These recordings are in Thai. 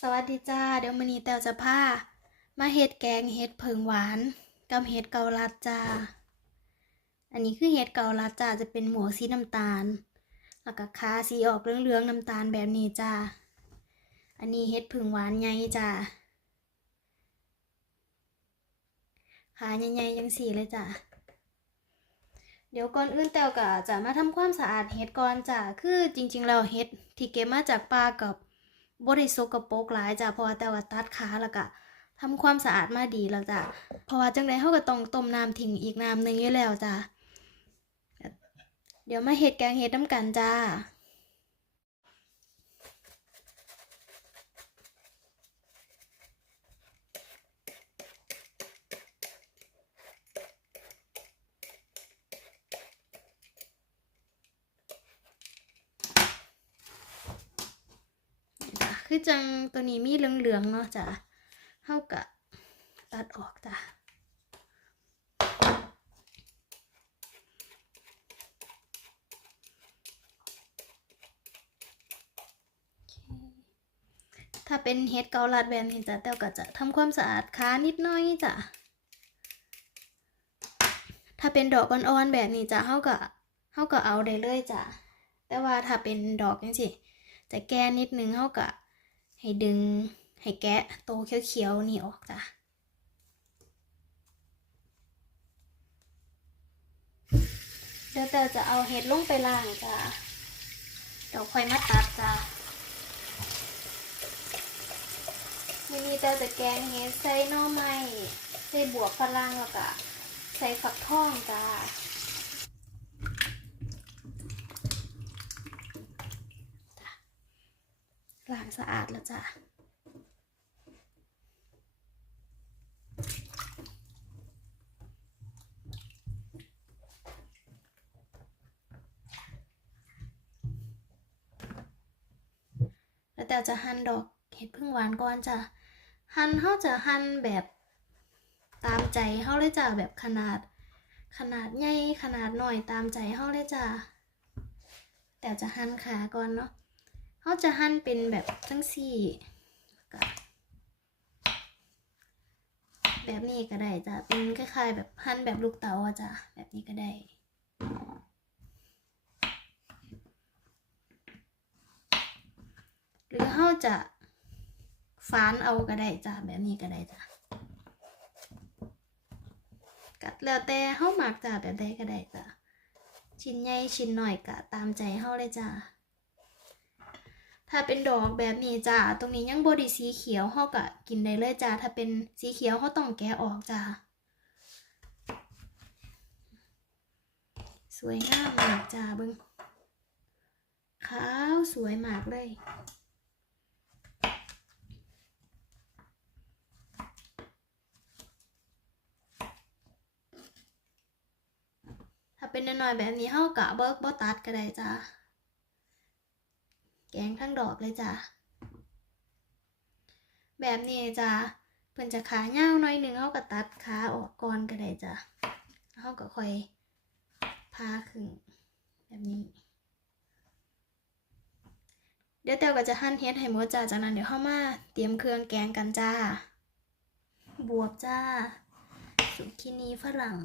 สวัสดีจ้า เดี๋ยวมื้อนี้แต้วจะพามาเฮ็ดแกงเฮ็ดเผิงหวานกับเฮ็ดเกาลัดจ้า อันนี้คือเฮ็ดเกาลัดจ้าจะเป็นหมวกสีน้ำตาล แล้วก็ขาสีออกเหลืองๆน้ำตาลแบบนี้จ้า อันนี้เฮ็ดเผิงหวานใหญ่จ้าขาใหญ่ๆจังสีเลยจ้าเดี๋ยวก่อนอื่นแต้วก็จะมาทำความสะอาดเฮ็ดก่อนจ้าคือจริงๆแล้วเฮ็ดที่เก็บมาจากป่ากับ บ่ได้สกปรกหลายจ้ะเพราะว่าแต่ว่าตัดขาแล้วก็ทำความสะอาดมาดีแล้วจ้ะเพราะว่าจังไดเฮาก็ต้องต้มน้ำทิ้งอีกน้ำหนึงอยู่แล้วจ้ะเดี๋ยวมาเฮ็ดแกงเฮ็ดน้ำกันจ้า จ้ะ คือจังตัวนี้มีเหลืองๆเนาะจ้ะเฮากะตัดออกจ้ะถ้าเป็นเฮดเกาลัดแบบนี้จ้ะแต้วก็จะทำความสะอาดขานิดน้อยจ้ะ ถ้าเป็นดอกอ่อนๆแบบนี้จ้ะเฮาก็เฮาก็เอาได้เลยจ้ะ แต่ว่าถ้าเป็นดอกจังซี่จะแก้นิดนึงเขาก็ ให้ดึงให้แกะโตเขียวๆนี่ออกจ้ะเดี๋ยวแต่จะเอาเห็ดลงไปล่างจ้ะเดี๋ยวค่อยมาตัดจ้ะวันนี้แต่จะแกงเห็ดใส่น่อไม้ใส่บวกฝรั่งแล้วก็ใส่ฝักทองจ้ะ ล้างสะอาดแล้วจ้ะแล้วแต่จะหั่นดอกเห็ดพึ่งหวานก่อนจ้ะหั่นเขาจะหั่นแบบตามใจเขาเลยจ้ะแบบขนาด ขนาดใหญ่ขนาดหน่อยตามใจเขาเลยจ้ะแต่จะหั่นขาก่อนเนาะ เขาจะหั่นเป็นแบบจังสี่แบบนี้ก็ได้จ้ะเป็นคล้ายๆแบบหั่นแบบลูกเต๋าอะจ้ะแบบนี้ก็ได้หรือเขาจะฟานเอาก็ได้จ้ะแบบนี้ก็ได้จ้ะกัดแล้วแต่เขาหมักจ้ะแบบใดก็ได้จ้ะชิ้นใหญ่ชิ้นหน่อยก็ตามใจเขาเลยจ้ะ ถ้าเป็นดอกแบบนี้จ้าตรงนี้ยังบดีสีเขียวเขาก็กินได้เลยจ้าถ้าเป็นสีเขียวเขาต้องแกะออกจ้าสวยงามมากจ้าเบิ้งขาวสวยมากเลยถ้าเป็นน้อยๆแบบนี้เขากะเบิกบ่ตัดก็ได้จ้า แกงทั้งดอกเลยจ้ะ แบบนี้จ้ะเพิ่นจะขาเงาหน่อยหนึ่งเขาก็ตัดขาออกก่อนก็ได้จ้ะเขาก็ค่อยพาขึ้นแบบนี้ เดี๋ยวเต้วก็จะหั่นเฮ็ดให้หมดจ้ะจากนั้นเดี๋ยวเข้ามาเตรียมเครื่องแกงกันจ้า บวบจ้า สุกินีฝรั่ง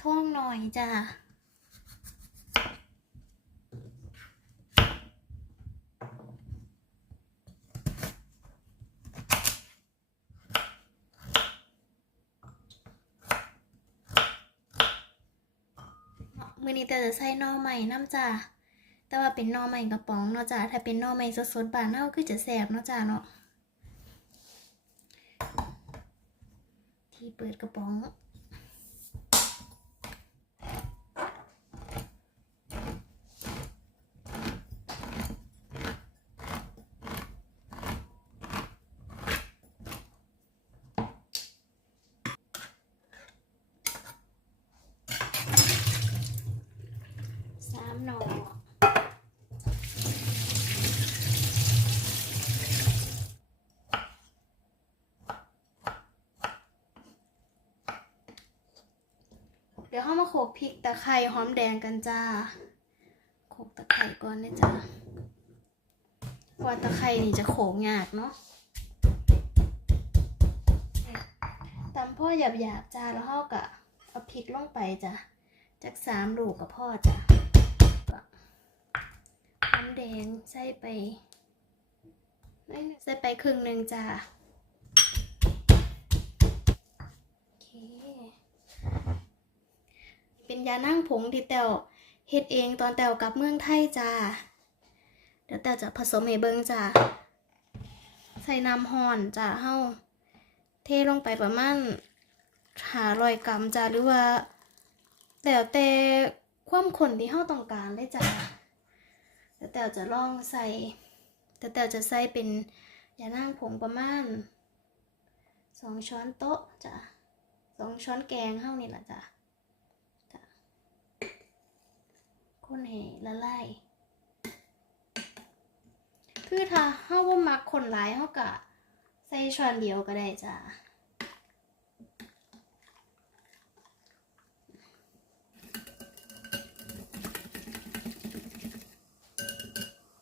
ท่องหน่อยจ้ามือนี้แต่จะใส่นอใหม่น้ำจ้าแต่ว่าเป็นนอใหม่กระป๋องเนาะจ้าถ้าเป็นนอใหม่สดๆบานเฮาคือจะแสบเนาะจ้าเนาะที่เปิดกระป๋อง สามหน่อ เดี๋ยวเข้ามาโขลกพริกตะไคร้หอมแดงกันจ้าโขลกตะไคร้ก่อนนะจ้ากว่าตะไคร้นี่จะโขลกยากเนาะตำพ่อหยาบๆจ้าแล้วเข้ากะเอาพริกลงไปจ้ะจากสามลูกกับพ่อจ้ะก็หอมแดงใส่ไปใส่ไปครึ่งหนึ่งจ้าโอเค เป็น ยานั่งผงที่แต้วเฮ็ดเองตอนแต้วกลับเมืองไทยจ้า เดี๋ยวแต้วจะผสมให้เบิ่งจ้า ใส่น้ำห่อนจ้าเฮาเทลงไปประมาณหาร้อยกรัมจ้าหรือว่าแล้วแต่ความข้นที่เฮาต้องการเลยจ้าเดี๋ยวแต้วจะลองใส่เดี๋ยวแต้วจะใส่เป็นยานั่งผงประมาณสองช้อนโต๊ะจ้าสองช้อนแกงเฮานี่แหละจ้า คนให้ละลายคือถ้าเฮาบ่มักคนหลายเฮาก็ใส่ช้อนเดียวก็ได้จ้ะ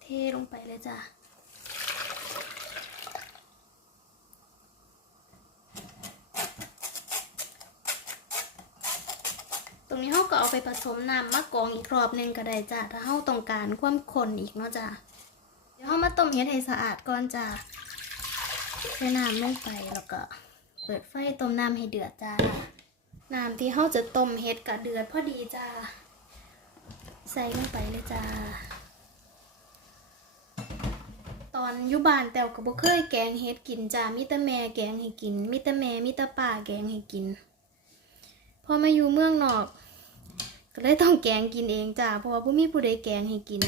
เทลงไปเลยจ้ะ ตรงนี้เราก็เอา ไปผสมน้ำมะกรองอีกรอบหนึงก็ได้จ้ะถ้าเราต้องการความข้นอีกเนาะจ้ะเดี๋ยวเรามาต้มเห็ดให้สะอาดก่อนจ้ะใส่น้ำลงไปแล้วก็ เปิดไฟต้มน้ำให้เดือดจ้าน้ำที่เราจะต้มเห็ดก็เดือดพอดีจ้าใส่ลงไปเลยจ้าตอนอยู่บ้านแต้วก็บ่เคยแกงเห็ดกินจ้ามีแต่แม่แกงให้กินมีแต่แม่มีแต่ป้าแกงให้กินพอมาอยู่เมืองนอก ก็เลยต้องแกงกินเองจ้าเพราะว่าผู้มีผู้ใดแกงให้กิน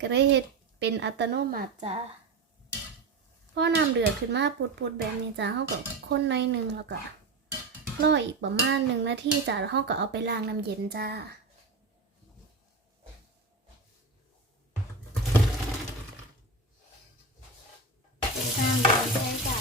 ก็เลยเฮ็ดเป็นอัตโนมัติจ้าพอน้ำเดือดขึ้นมาปุดๆแบบนี้จ้าเฮาก็คนหน่อยหนึงแล้วก็รออีกประมาณหนึ่งนาทีจ้าแล้วเฮาก็เอาไปล้างน้ำเย็นจ้าล้างน้ำเย็นจ้า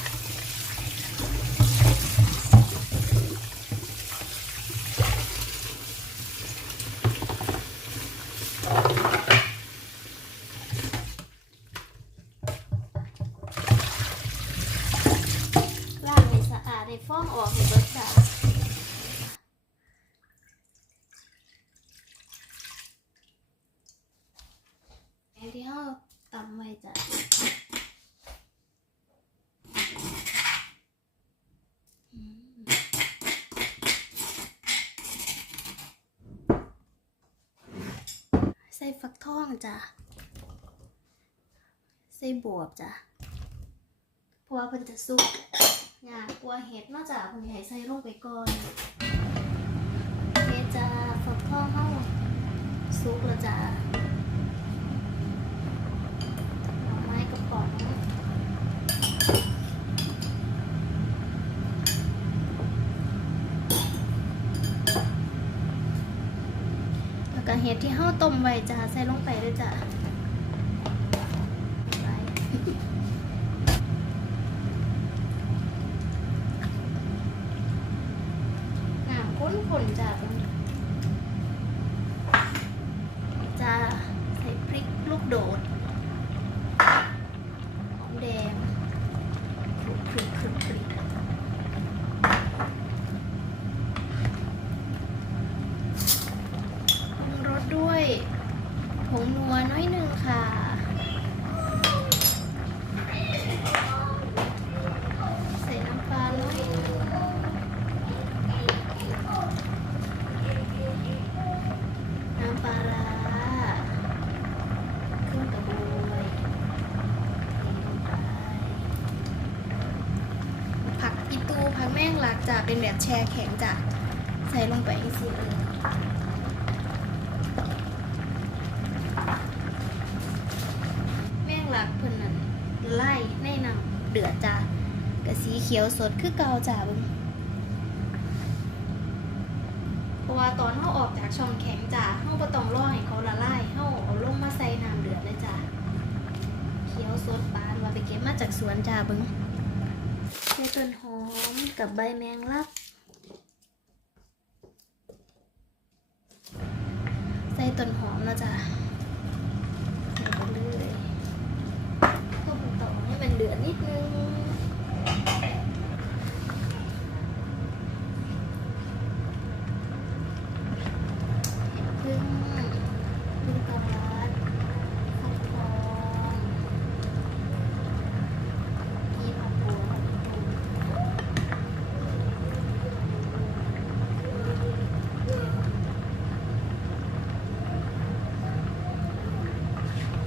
ล้างให้สะอาดให้ฟองออกให้เบิดจ้าแกงที่เราตำไว้จ้ะอืมใส่ฟัก ท่องจ้ะใส่บวบจ้ะเพราะว่าเพิ่นจะสุกอยากกลัวเห็ดนอกจากคุณใหญ่ใส่ลงไปก่อนเห็ดจะฝักทองเข้าสุกแล้วจ้ะหน่อไม้กระป๋องแล้วก็ เห็ดที่เฮาต้มไว้จ้ะใส่ลงไปด้วยจ้ะน้ำข้นขนจากจะใส่พริกลูกโดดหอมแดงคลุกคลิกคลุกคลิกปรุงรสด้วยผงนัวน้อยหนึ่งค่ะ ใส่น้ำปลาน้อยหนึ่ง น้ำปลาร้าเครื่องกระบวยเทลงไปผักอีตูผักแม่งลักจะ เป็นแบบแช่แข็งจ้ะใส่ลงไปอีกสิเลยแม่งหลักเพิ่นนั่นไล่ในน้ำเดือดจ้ะกะสีเขียวสดคือเกาจ้ะเบึงเพราะว่าตอนเขาออกจากช่องแข็งจ้ะเขาก็ต้องรอให้เขาละลายเขาเอาลงมาใส่น้ำเดือดเลยจ้ะเคี้ยวสดปานว่าไปเก็บมาจากสวนจ้าเบิ้งใส่ต้นหอม กับใบแมงลัก ต้นหอมแล้วจ้ะใส่ไปเลยต้มต่อให้มันเดือดนิดนึง พึ่งพึ่งกะลัดฟักทองกีผักบัวผักบุ้ง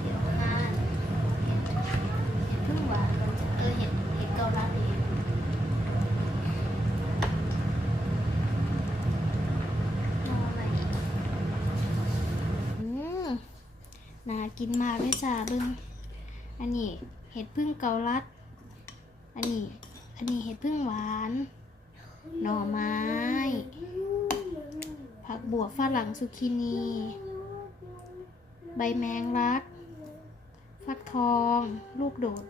เดี๋ยวงานเห็ดเห็ดพึ่งหวานก่อนจ้ะเออเห็ดเห็ดเกาลัดเองนออะไรอีก อืม นากินมากเลยจ้าเบิ้งอันนี้เห็ดพึ่งเกาลัด อันนี้ อันนี้เห็ดพึ่งหวาน หน่อไม้ ผักบวบฝรั่งซุกินี ใบแมงลัก ฟักทอง ลูกโดด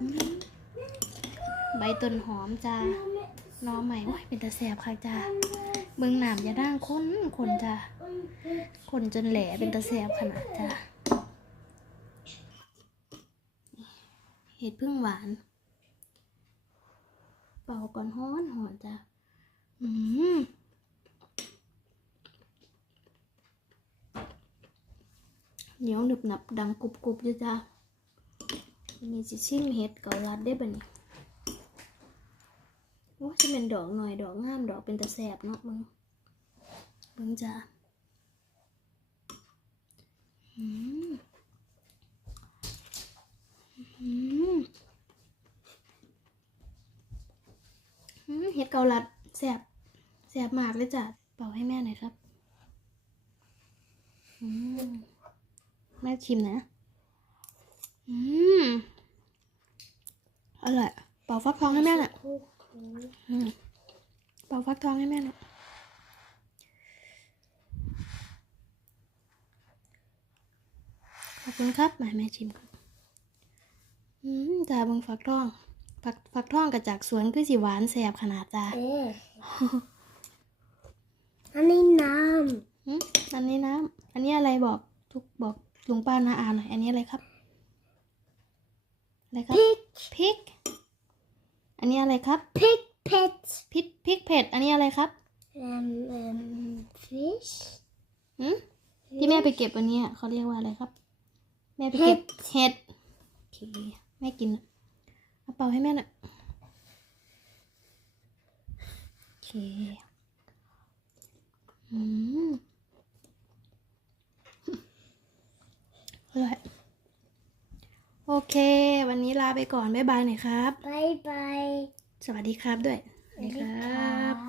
ใบต้นหอมจ้าหน่อใหม่โอ้ยเป็นตาแสบค่ะจ้าเบิ้งหนามอย่าด่างค้นคนจ้าคนจนแหล่เป็นตะแสบขนาดจ้ะ เห็ดพึ่งหวาน เป่าก่อนฮ้อนหอนจ้ะ อืมเหนียวหนึบหนับดังกรุบกรุบจ้ะมีสิซิมเห็ดเกาลัดได้บ่เนี่ยว่าจะเป็นดอกหน่อยดอกงามดอกเป็นตะแสบเนาะมึงเบิ่งจ้ะอืม เห็ดเกาลัดแสบแสบมากเลยจ้ะเป่าให้แม่หน่อยครับมแม่ชิมนะ อืมอร่อยเป่าฟักทองให้แม่หน่อยอืมเป่าฟักทองให้แม่หน่อยขอบคุณครับมาแม่ชิมครับอืม จ้าเบังฟักทองฟักฟักทองกับจากสวนคือสิหวานแสบขนาดจ้าเอออันนี้น้อืมอันนี้น้ำอันนี้อะไรบอกทุกบอกลุงป้านาอาหน่อยอันนี้อะไรครับอะไรครับำพริกพริก อันนี้อะไรครับพริกเผ็ดพริกพริกเผ็ด อันนี้อะไรครับเอ่มเอ่ม fish อืมที่แม่ไปเก็บวันนี้เขาเรียกว่าอะไรครับ แม่ไปเก็บเห็ดโอเค แม่กินละเอาเป่าให้แม่หน่อยโอเคอืมอร่อยโอเค วันนี้ลาไปก่อน บ๊ายบายหน่อยครับ บายบาย สวัสดีครับด้วย สวัสดีครับ